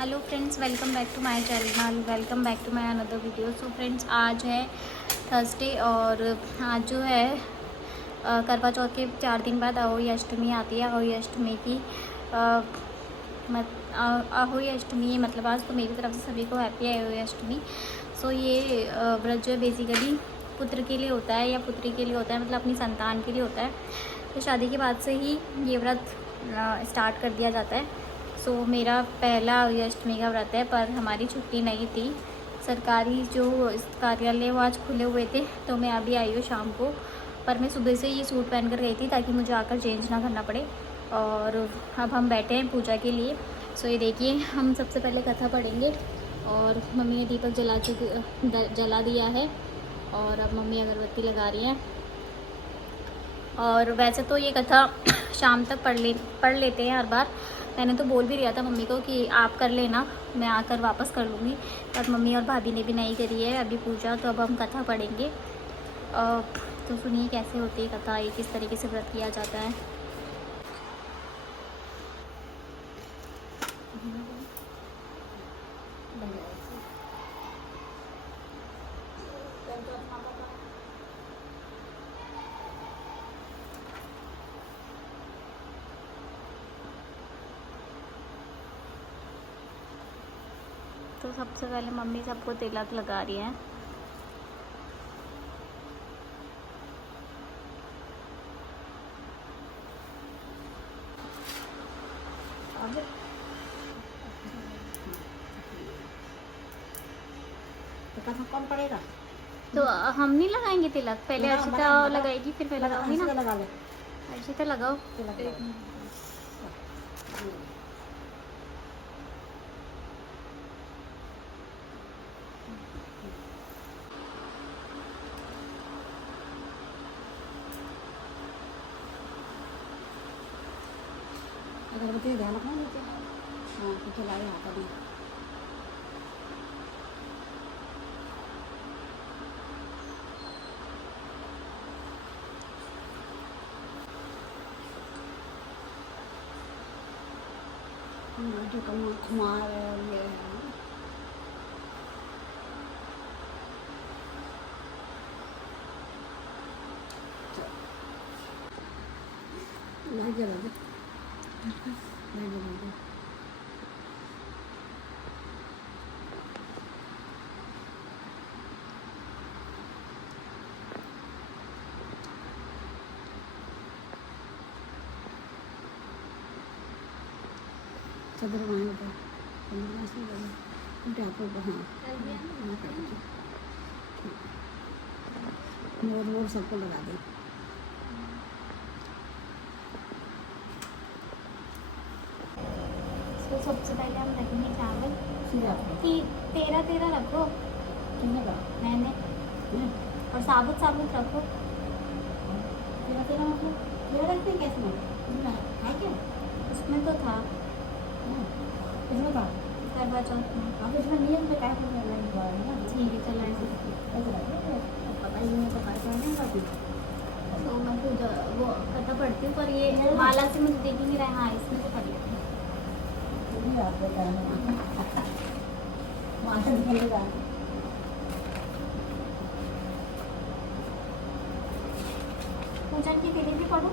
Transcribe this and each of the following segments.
Hello friends, welcome back to my channel, welcome back to my another video. So friends, आज है Thursday और आज जो है करवा चौथ के 4 दिन बाद अहोई अष्टमी आती है। अहोई अष्टमी की अहोई अष्टमी मतलब आज तो मेरी तरफ से सभी को हैप्पी अहोई अष्टमी। सो ये व्रत जो है बेसिकली पुत्र के लिए होता है या पुत्री के लिए होता है, मतलब अपनी संतान के लिए होता है। तो शादी के बाद से ही ये व्रत स्टार्ट कर दिया जाता है। सो मेरा पहला अष्टमी का व्रत है, पर हमारी छुट्टी नहीं थी। सरकारी जो कार्यालय वो आज खुले हुए थे, तो मैं अभी आई हूँ शाम को। पर मैं सुबह से ये सूट पहन कर गई थी ताकि मुझे आकर चेंज ना करना पड़े। और अब हम बैठे हैं पूजा के लिए। सो ये देखिए, हम सबसे पहले कथा पढ़ेंगे और मम्मी ने दीपक जला दिया है और अब मम्मी अगरबत्ती लगा रही हैं। और वैसे तो ये कथा शाम तक पढ़ लेते हैं हर बार। मैंने तो बोल भी दिया था मम्मी को कि आप कर लेना, मैं आकर वापस कर लूँगी, पर मम्मी और भाभी ने भी नहीं करी है अभी पूजा। तो अब हम कथा पढ़ेंगे। तो सुनिए कैसे होती है कथा, ये किस तरीके से व्रत किया जाता है। तो सबसे पहले मम्मी सबको तिलक लगा रही है। तो कम पड़ेगा। तो हम नहीं लगाएंगे तिलक, पहले अर्चिता लगाएगी फिर मैं लगाऊंगी ना। लगा ले, अर्चिता लगाओ। अगरबत्ती ध्यान रखना नीचे। हाँ, पीछे लाए हाथ अभी। जो कुमार ये लाइट जला दे, लाइट जला दे। चदर वहाँ होता है, मोर सबको लगा दे। तो सबसे पहले हम रखेंगे चावल। सीधा 13 रखो कितने का? मैंने, और साबुत रखो। तेरा मतलब तेरा रखते हैं कैसे में है क्या? उसमें तो था इसमें था करवा चौथ में। अब इसमें नियम पे क्या करना है ना। ठीक है, चलो ऐसे। ऐसे रखते हैं, पता ही नहीं तो काय करने का भी। तो मैं पूजा वो कथा पढ़ती हूँ, पर ये माला से मुझे देख ही नहीं रहा। हाँ, इसमें से पढ़ लेती हूँ। नहीं आप बताना माता निकलेगा। पूजन की विधि भी पढ़ो।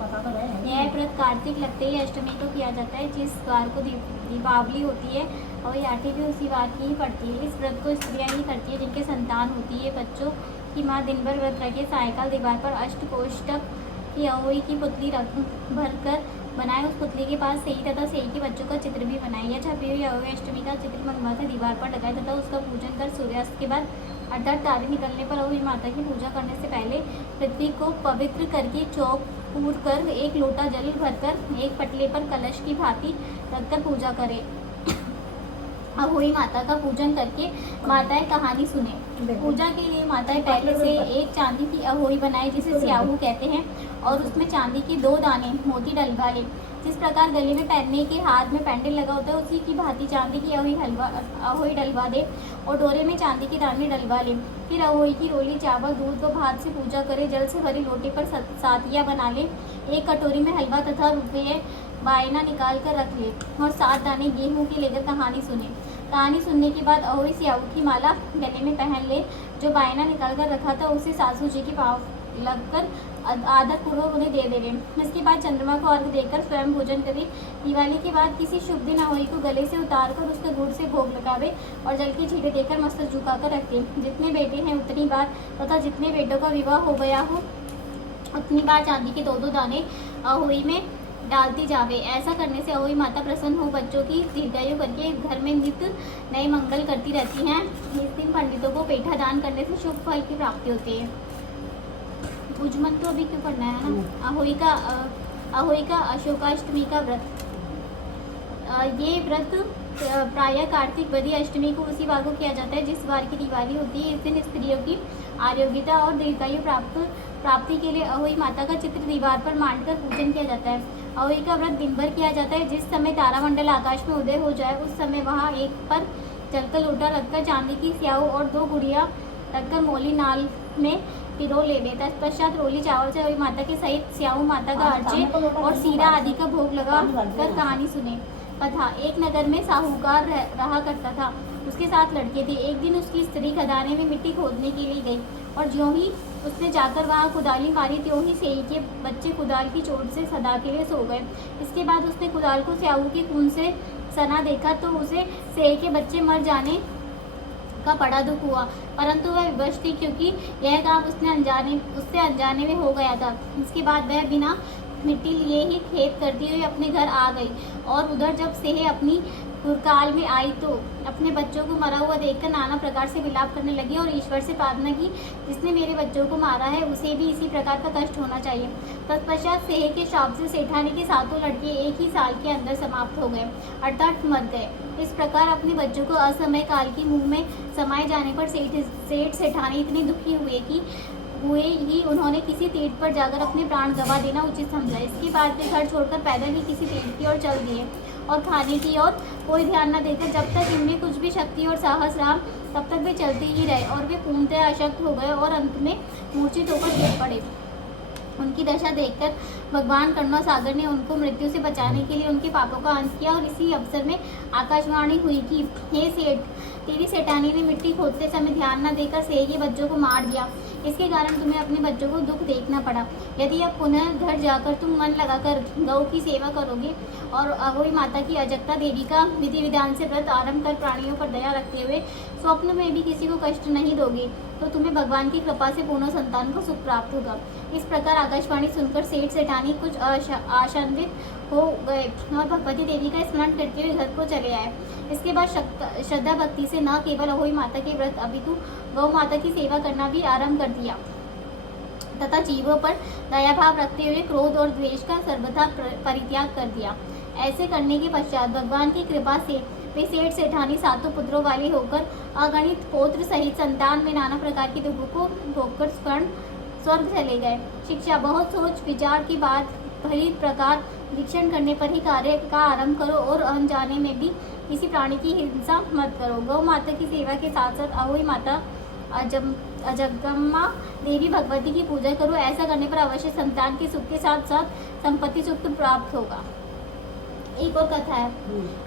पता तो है। यह व्रत कार्तिक लगते ही अष्टमी को किया जाता है। जिस वार को दीपावली होती है और ये आठी भी उसी वार की ही पड़ती है। इस व्रत को स्त्रियां ही करती है जिनके संतान होती है। बच्चों की माँ दिन भर व्रत रखे सायकाल दीवार पर अष्टकोष्टक की अहोई की पुतली रख भर कर बनाए। उस पुतली के पास सेई तथा सेई के बच्चों का चित्र भी बनाए। या छपी हुई अहोई अष्टमी का चित्र मंगवा से दीवार पर लगाए तथा उसका पूजन कर सूर्यास्त के बाद अर्थात तारे निकलने पर अहोई माता की पूजा करने से पहले पृथ्वी को पवित्र करके चौक पूर कर एक लोटा जल भरकर एक पटले पर कलश की भांति रखकर पूजा करें। अहोई माता का पूजन करके माताएं कहानी सुने। पूजा के लिए माताएं पहले से एक चांदी की अहोई बनाए जिसे स्याहू कहते हैं और उसमें चांदी के 2 दाने मोती डलवा ले। जिस प्रकार गले में पहनने के हाथ में पेंडल लगा होता है उसी की भांति चांदी की अहोई डलवा दे और डोरे में चांदी के दाने डलवा ले। फिर अहोई की रोली चावल दूध व भात से पूजा करे। जल से भरी लोटे पर सातिया बना ले। एक कटोरी में हलवा तथा रुपये बायना निकाल कर रख ले और 7 दाने गेहूं के लेकर कहानी सुने। कहानी सुनने के बाद अहोई स्याऊ की माला गले में पहन ले। जो बायना निकाल कर रखा था उसे सासू जी के पाँव लगकर आदर पूर्वक उन्हें दे देवे। इसके बाद चंद्रमा को अर्घ देकर स्वयं भोजन करे। दिवाली के बाद किसी शुभ दिन अहोई को गले से उतार कर उसके गुड़ से भोग लगावे और जल की छींटे देकर मस्तक झुकाकर रखे। जितने बेटे हैं उतनी बार तथा जितने बेटों का विवाह हो गया हो उतनी बार चांदी के 2-2 दाने अहोई में डालती जावे। ऐसा करने से अहोई माता प्रसन्न हो बच्चों की दीर्घायु करके घर में नित्य नए मंगल करती रहती हैं। इस दिन पंडितों को पेठा दान करने से शुभ फल की प्राप्ति होती है। भुजमन तो अभी क्यों पढ़ना है ना। अहोई का अशोकाष्टमी का व्रत। ये व्रत प्रायः कार्तिक बदी अष्टमी को उसी वार को किया जाता है जिस वार की दिवाली होती है। इस दिन स्त्रियों की आरोग्यता और दीर्घायु प्राप्ति के लिए अहोई माता का चित्र दीवार पर मांडकर पूजन किया जाता है। अहोई का व्रत दिन भर किया जाता है। जिस समय तारामंडल आकाश में उदय हो जाए उस समय वहाँ एक पर जलकर लोटा रखकर चांदी की स्याऊ और 2 गुड़िया रखकर मोली नाल में पिरो ले लेता। तत्पश्चात रोली चावल से अहोई माता के सहित स्याऊ माता का अर्चे और सीरा आदि का भोग लगा कर कहानी सुने। कथा। एक नगर में साहूकार रहा करता था। उसके 7 लड़के थे। एक दिन उसकी स्त्री खदाने में मिट्टी खोदने के लिए गई और ज्यों ही उसने जाकर वहाँ कुदाली मारी त्यों ही सेई के बच्चे कुदाल की चोट से सदा के लिए सो गए। इसके बाद उसने कुदाल को स्याऊ के खून से सना देखा तो उसे सेई के बच्चे मर जाने का बड़ा दुख हुआ, परंतु वह विवश थी क्योंकि यह काम उससे अनजाने में हो गया था। इसके बाद वह बिना मिट्टी लिए ही खेत करती हुई अपने घर आ गई और उधर जब सेह अपनी पुरकाल में आई तो अपने बच्चों को मरा हुआ देखकर नाना प्रकार से विलाप करने लगी और ईश्वर से प्रार्थना की, जिसने मेरे बच्चों को मारा है उसे भी इसी प्रकार का कष्ट होना चाहिए। तत्पश्चात सेह के श्राप से सेठानी के 7 लड़के एक ही साल के अंदर समाप्त हो गए, अर्थात मर गए। इस प्रकार अपने बच्चों को असमय काल की मुंह में समाये जाने पर सेठ सेठानी इतनी दुखी हुए ही उन्होंने किसी तीर्थ पर जाकर अपने प्राण गंवा देना उचित समझा। इसके बाद वे घर छोड़कर पैदल ही किसी तीर्थ की ओर चल दिए और खाने की ओर कोई ध्यान न देकर जब तक इनमें कुछ भी शक्ति और साहस रहा तब तक वे चलते ही रहे और वे पूर्णतः अशक्त हो गए और अंत में मूर्छित होकर गिर पड़े। उनकी दशा देखकर भगवान करुणा सागर ने उनको मृत्यु से बचाने के लिए उनके पापों का अंत किया और इसी अवसर में आकाशवाणी हुई कि हे सेठ, तेरी सेठानी ने मिट्टी खोदते समय ध्यान न देकर सेठ के बच्चों को मार दिया। इसके कारण तुम्हें अपने बच्चों को दुख देखना पड़ा। यदि अब पुनः घर जाकर तुम मन लगाकर गौ की सेवा करोगे और अहोई माता की अजक्ता देवी का विधि विधान से व्रत आरंभ कर प्राणियों पर दया रखते हुए स्वप्न में भी किसी को कष्ट नहीं दोगे तो तुम्हें भगवान की कृपा से पूर्ण संतान को सुख प्राप्त होगा। इस प्रकार आकाशवाणी सुनकर सेठ सेठानी कुछ आशान्वित हो गए और भगवती देवी का स्मरण करते हुए घर को चले आए। इसके बाद श्रद्धा भक्ति से न केवल अहोई माता के व्रत अपितु गौ माता की सेवा करना भी आरंभ कर दिया तथा जीवों पर दया भाव रखते हुए क्रोध और द्वेष का सर्वथा परित्याग कर दिया। ऐसे करने के पश्चात भगवान की कृपा से वे सेठ सेठानी 7 पुत्रों वाली होकर अगणित पौत्र सहित संतान में नाना प्रकार के दुखों को भोगकर स्वर्ग चले गए। शिक्षा। बहुत सोच विचार की बात भली प्रकार वीक्षण करने पर ही कार्य का आरंभ करो और अनजाने में भी किसी प्राणी की हिंसा मत करो। गौ माता की सेवा के साथ साथ अहोई माता अजगम्मा देवी भगवती की पूजा करो। ऐसा करने पर अवश्य संतान के सुख के साथ साथ संपत्ति सुख प्राप्त होगा। एक और कथा है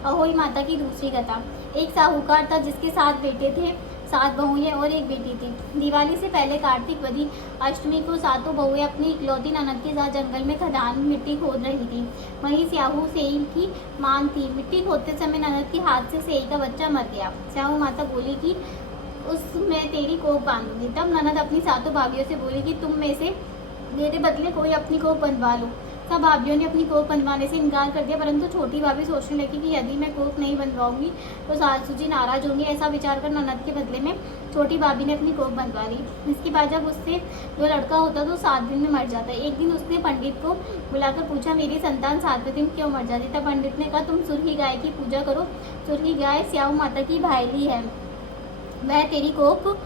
अहोई माता की दूसरी कथा। एक साहूकार था जिसके 7 बेटे थे, 7 बहुएं और 1 बेटी थी। दिवाली से पहले कार्तिक वदी अष्टमी को 7 बहुएं अपनी इकलौती ननद के साथ जंगल में खदान में मिट्टी खोद रही थी। वहीं स्याहू सेई की मान थी। मिट्टी खोदते समय ननद के हाथ से सेई का बच्चा मर गया। स्याहू माता बोली कि उसमें तेरी कोख बांधूंगी। तब ननद अपनी 7 भाभियों से बोली कि तुम में से मेरे बदले कोई अपनी कोख बंधवा लो। सब भाभियों ने अपनी कोख बंधवाने से इनकार कर दिया, परंतु छोटी भाभी सोचने लगी कि यदि मैं कोख नहीं बंधवाऊंगी तो सासू जी नाराज होंगी। ऐसा विचार कर ननद के बदले में छोटी भाभी ने अपनी कोख बंधवा ली। इसके बाद जब उससे जो लड़का होता तो 7 दिन में मर जाता। एक दिन उसने पंडित को बुलाकर पूछा, मेरी संतान 7वें दिन क्यों मर जाती? तब पंडित ने कहा, तुम सुरही गाय की पूजा करो। सुरही गाय स्याऊ माता की भाईली है, वह तेरी कोख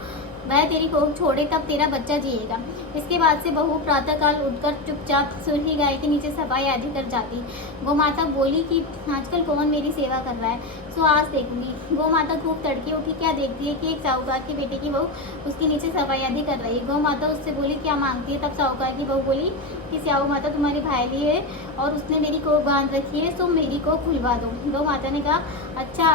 वह तेरी कोख छोड़े तब तेरा बच्चा जिएगा। इसके बाद से बहू प्रातःकाल उठकर चुपचाप सुरही गाय के नीचे सफाई आदि कर जाती। गौ माता बोली कि आजकल कौन मेरी सेवा कर रहा है, सो आज देखूंगी। गौ माता खूब तड़के उठी, क्या देखती है कि एक साहूकार के बेटे की बहू उसके नीचे सफाई आदि कर रही है। गौ माता उससे बोली क्या मांगती है। तब साहूकार की बहू बोली कि स्याऊ माता तुम्हारी भाईली है और उसने मेरी कोख बांध रखी है, सो मेरी कोख खुलवा दो। गौ माता ने कहा अच्छा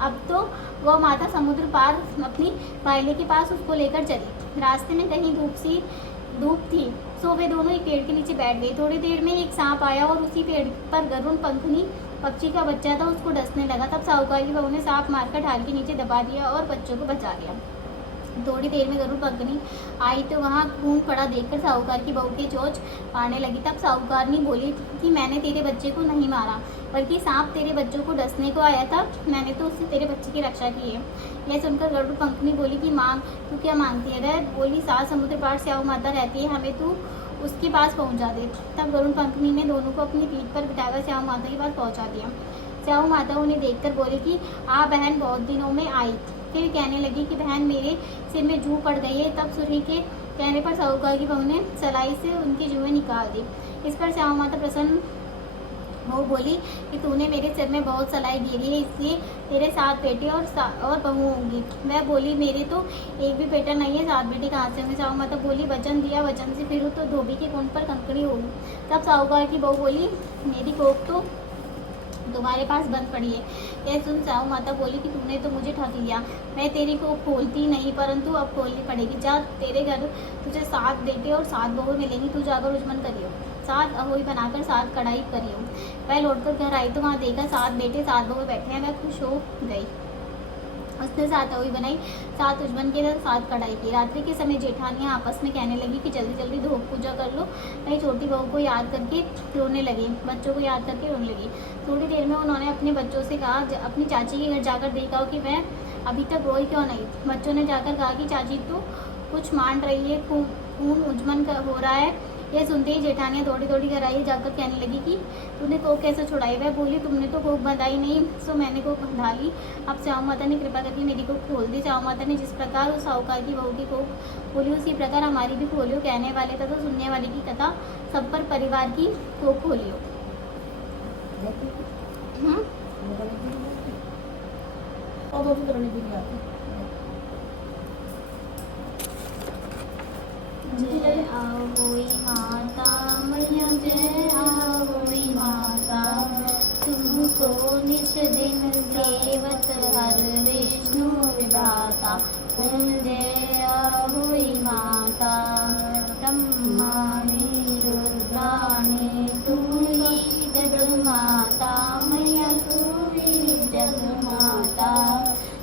अब तो गौ माता समुद्र पार अपनी भाईले के पास उसको लेकर चली। रास्ते में कहीं धूप थी, सो वे दोनों एक पेड़ के नीचे बैठ गए। थोड़ी देर में एक सांप आया और उसी पेड़ पर गरुड़ पंखनी पक्षी का बच्चा था, उसको डसने लगा। तब साहूकार की बहू ने सांप मारकर ढाल के नीचे दबा दिया और बच्चों को बचा लिया। थोड़ी देर में गरुड़ पंखनी आई तो वहाँ खून पड़ा देखकर साहूकार की बहू के चोंच मारने लगी। तब साहूकारनी बोली कि मैंने तेरे बच्चे को नहीं मारा, बल्कि सांप तेरे बच्चों को डसने को आया था, मैंने तो उससे तेरे बच्चे की रक्षा की है। यह सुनकर गरुड़ पंखनी बोली कि मांग, तू क्या मांगती है। वह बोली 7 समुद्र पार स्याऊ माता रहती है, हमें तू उसके पास पहुँचा दे। तब गरुड़ पंखनी ने दोनों को अपनी पीठ पर बिठाकर स्याऊ माता के पास पहुँचा दिया। स्याऊ माता उन्हें देखकर बोली कि आ बहन बहुत दिनों में आई। फिर कहने लगी कि बहन मेरे सिर में जू पड़ गई है। तब सुरही के कहने पर साहूकार की बहू ने सलाई से उनकी जुएं निकाल दी। इस पर स्याऊ माता प्रसन्न हो बोली कि तूने मेरे सिर में बहुत सलाई गिरी है, इसलिए तेरे 7 बेटे और बहू होंगी। वह बोली मेरे तो एक भी बेटा नहीं है, 7 बेटे कहाँ से होंगे। स्याऊ माता बोली वचन दिया, वचन से फिर तो धोबी के कुंड पर कंकड़ी होगी। तब साहूकार की बहू बोली मेरी कोख तो तुम्हारे पास बंद पड़ी है। यह सुन स्याऊ माता बोली कि तूने तो मुझे ठग लिया, मैं तेरी को खोलती नहीं, परंतु अब खोलनी पड़ेगी। जा तेरे घर तुझे 7 बेटे और 7 बहू मिलेंगी, तू जाकर उजमन करियो, 7 अहोई बनाकर 7 कढ़ाई करियो। वह लौटकर घर आई तो वहाँ देखा 7 बेटे 7 बहू बैठे हैं। वह खुश हो गई, उसने 7 अहोई बनाई, 7 उजमन के 7 कढ़ाई की। रात्रि के समय जेठानियाँ आपस में कहने लगी कि जल्दी जल्दी धूप पूजा कर लो। वही छोटी बहू को याद करके रोने लगी, बच्चों को याद करके रोने लगी। थोड़ी देर में उन्होंने अपने बच्चों से कहा अपनी चाची के घर जाकर देखा कि वह अभी तक रोई क्यों नहीं। बच्चों ने जाकर कहा कि चाची तो कुछ मान रही है, खून उजमन हो रहा है। यह सुनते ही जेठानियाँ दौड़ी दौड़ी घर आई, जाकर कहने लगी कि तूने कोख कैसे छुड़ाई। वह बोली तुमने तो कोख बंधाई नहीं, सो मैंने कोख बंधा ली। अब स्याऊ माता ने कृपा करके मेरी कोख खोल दी। स्याऊ माता ने जिस प्रकार उस साहूकार की बहू की कोख खोली, उसी प्रकार हमारी भी खोलियो। कहने वाले तथा सुनने वाले की कथा सब पर परिवार की कोख खोलियो। जय आओई माता मैया, जय आओई माता, तुमको निश दिन सेवत हर विष्णु विधाता। ओम जय आओई माता, ब्रह्माणी रुद्राणी तू ही जगमाता, मैया तू ही जगमाता।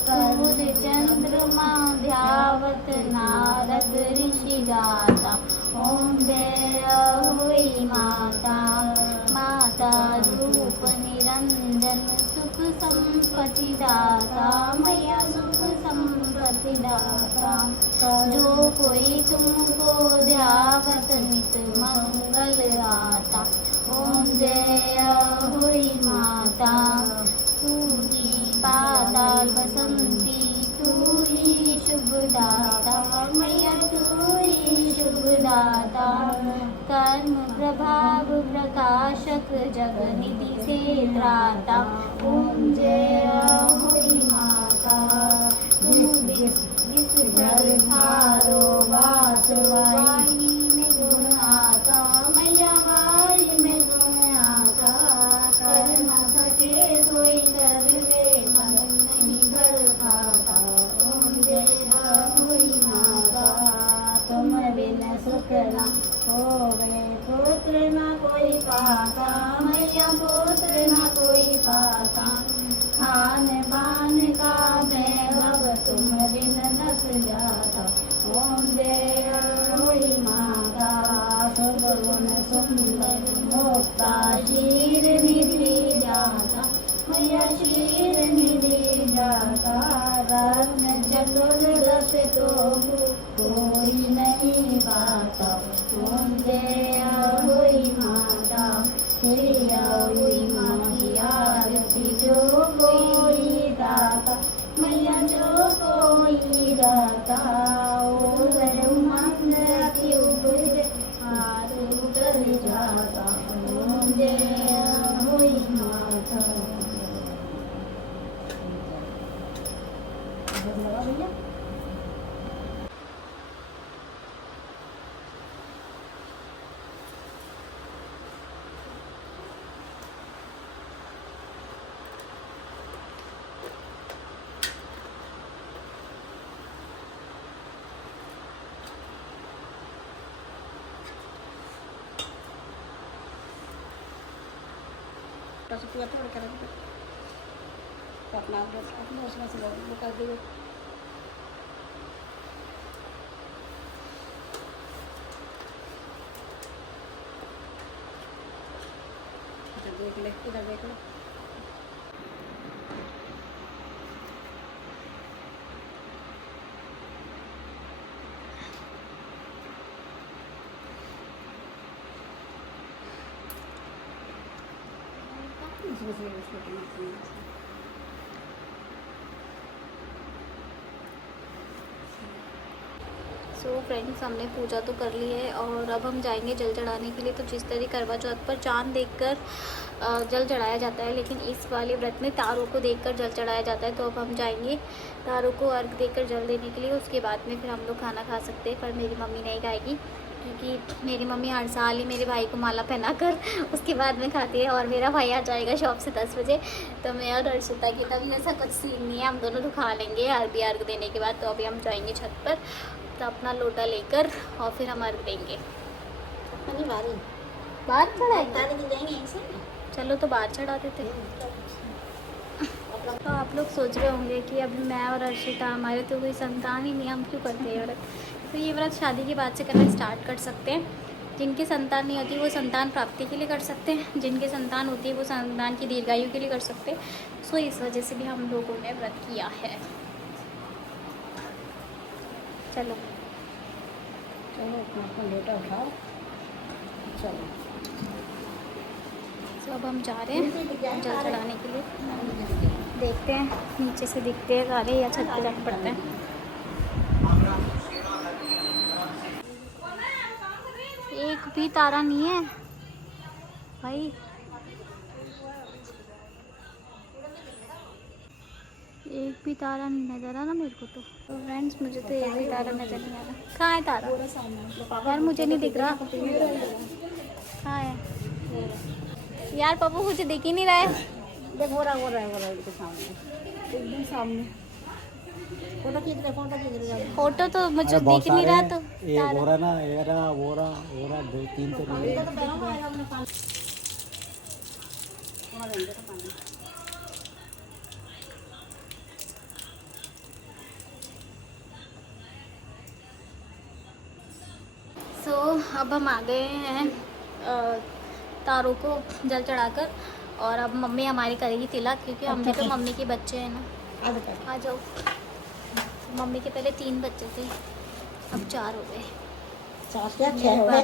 सूर्य चंद्रमा ध्यावत नारद ऋषि गाता। ओम जय ahoई माता, माता रूप निरंजन सुख संपत्ति दाता, मैया सुख संपत्ति दाता। जो कोई तुमको ध्यावत नित मंगल आता। ओम जय ahoई माता, सूजी पाताल बसंती तू ही शुभ दाता, मैया तू ही शुभ दाता। कर्म प्रभाव प्रकाशक जगनिधि से त्राता। ओम जय ahoई माता, तुम विस घर धारो वास वाई में गुण आता, मैया वाई में गुण आता। कर न सके सोई कर रे, मन नहीं कर पाता। ओम जय ahoई माता, तुम बिन सुख न होवे, पुत्र न कोई पाता, मैया पुत्र न कोई पाता। खान पान का वैभव तुम बिन नस जाता। ओम जय ahoई माता, सर्वगुण सुंदर मोक्ता, शीर निधि जाता, मैया शीर निधि जाता। रत्न चतुर्दश तो कोई नहीं पाता। ओम जय ahoई माता, श्री ahoई माँ की आरती जो कोई दाता, मैया जो कोई दाता। लगा भैया बस पूरा थोड़ा कर अपना अपना उसमें से वो कर दिए देख ले इधर देख लो इसमें से उसको सो फ्रेंड्स, हमने पूजा तो कर ली है और अब हम जाएंगे जल चढ़ाने के लिए। तो जिस तरह करवा चौथ पर चांद देखकर जल चढ़ाया जाता है, लेकिन इस वाले व्रत में तारों को देखकर जल चढ़ाया जाता है। तो अब हम जाएंगे तारों को अर्घ देकर जल देने के लिए। उसके बाद में फिर हम लोग खाना खा सकते हैं, पर मेरी मम्मी नहीं खाएगी क्योंकि मेरी मम्मी हर साल ही मेरे भाई को माला पहना कर उसके बाद में खाती है। और मेरा भाई आ जाएगा शॉप से 10 बजे, तो मैं और अर्शिता की तभी ऐसा कुछ सीन नहीं है, हम दोनों तो खा लेंगे अर्घ देने के बाद। तो अभी हम जाएंगे छत पर, तो अपना लोटा लेकर और फिर हम अर्घ देंगे। नहीं बारी बाहर चढ़ाएंगे, तारे दिन जाएंगे ऐसे चलो तो बाहर चढ़ा देते हैं। तो आप लोग सोच रहे होंगे कि अभी मैं और अर्शिता, हमारे तो कोई संतान ही नहीं, हम क्यों करते हैं व्रत। तो ये व्रत शादी के बाद से करना स्टार्ट कर सकते हैं। जिनकी संतान नहीं होती वो संतान प्राप्ति के लिए कर सकते हैं, जिनकी संतान होती है वो संतान की दीर्घायु के लिए कर सकते हैं। सो इस वजह से भी हम लोगों ने व्रत किया है। चलो चलो अपना लोटा उठाओ चलो। तो अब हम जा रहे हैं जल चढ़ाने के लिए। देखते हैं नीचे से दिखते हैं सारे या छत पे जाके पड़ते हैं। एक भी तारा नहीं है भाई, एक भी तारा नहीं नजर आ रहा मेरे को। तो फ्रेंड्स, मुझे तो एक भी तारा नजर नहीं आ रहा। कहाँ है तारा यार? मुझे नहीं दिख रहा। कहाँ है यार? पापा मुझे दिख ही नहीं रहा है। देख हो रहा इसके सामने एकदम सामने। फोटो खींच रहे फोटो तो मुझे दिख नहीं रहा। तो एक हो रहा ना, ये रहा वो रहा 2-3 तो नहीं है। सो अब हम आ गए हैं तारों को जल चढ़ाकर, और अब मम्मी हमारी करेगी तिलक, क्योंकि हम भी तो मम्मी के बच्चे हैं ना। आ जाओ। मम्मी के पहले 3 बच्चे थे, अब 4 हो गए। 6 हो गए।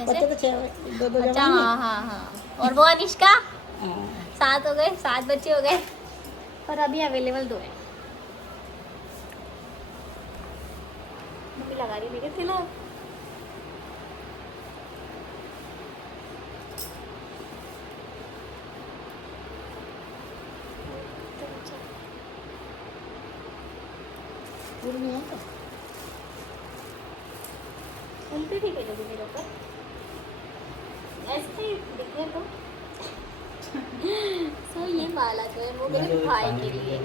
बच्चे तो 6 हुए, 2 अच्छा, हाँ। और वो अनिष्का 7 हो गए, 7 बच्चे हो गए, पर अभी अवेलेबल 2 है। मम्मी लगा रही मेरे तिलक। नहीं है उल्टी ठीक है जो मेरे ऊपर ऐसे ही दिखे तो। सो ये माला जो है वो मेरे भाई के लिए।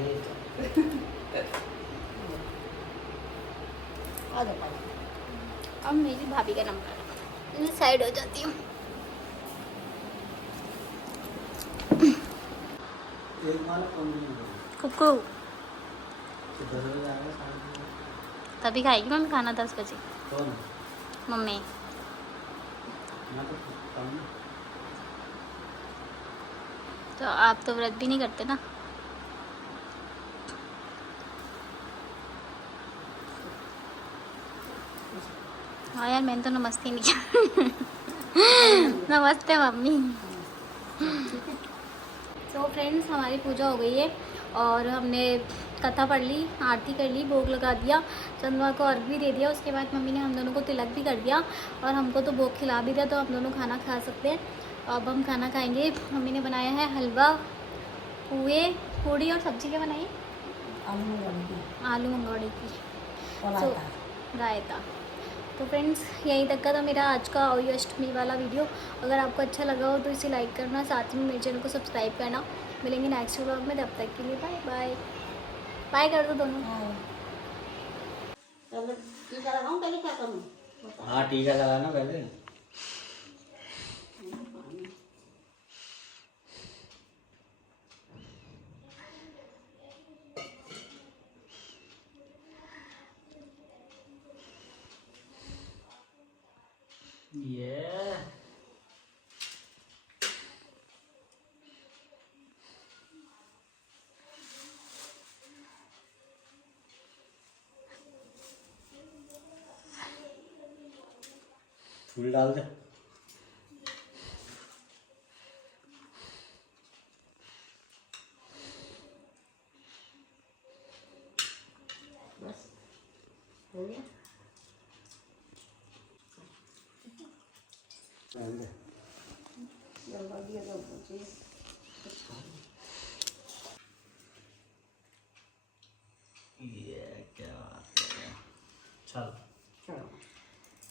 आ जाओ। अब मेरी भाभी का नंबर, मैं साइड हो जाती हूँ। एक माला कौन नहीं कुकू तो 10 बजे आएगा, 10:30 तभी खाएगी मम्मी खाना 10 बजे। कौन मम्मी मैं तो काम नहीं। तो आप तो व्रत भी नहीं करते ना। हाँ यार, मैंने तो नमस्ते नहीं किया। नमस्ते मम्मी। तो फ्रेंड्स, हमारी पूजा हो गई है और हमने कथा पढ़ ली, आरती कर ली, भोग लगा दिया, चंद्रमा को अर्घ भी दे दिया। उसके बाद मम्मी ने हम दोनों को तिलक भी कर दिया और हमको तो भोग खिला भी दिया। तो हम दोनों खाना खा सकते हैं। अब हम खाना खाएंगे। मम्मी ने बनाया है हलवा, पुए, पूड़ी और सब्जी। क्या बनाई? आलू मंगवाने की आलू मंगवाड़े की और So, रायता। रायता। तो फ्रेंड्स यहीं तक का था मेरा आज का होली अष्टमी वाला वीडियो। अगर आपको अच्छा लगा हो तो इसे लाइक करना, साथ में मेरे चैनल को सब्सक्राइब करना। मिलेंगे नेक्स्ट व्लॉग में, तब तक के लिए बाय बाय। बाय कर दो दोनों। चलो टीका लगाऊं पहले क्या करूं? बता। हाँ टीका लगाना पहले। ये फूल डाल दे। बस हो गया। डाल दे। जल्दी दिया तो चाहिए। ये क्या बात है। चल चलो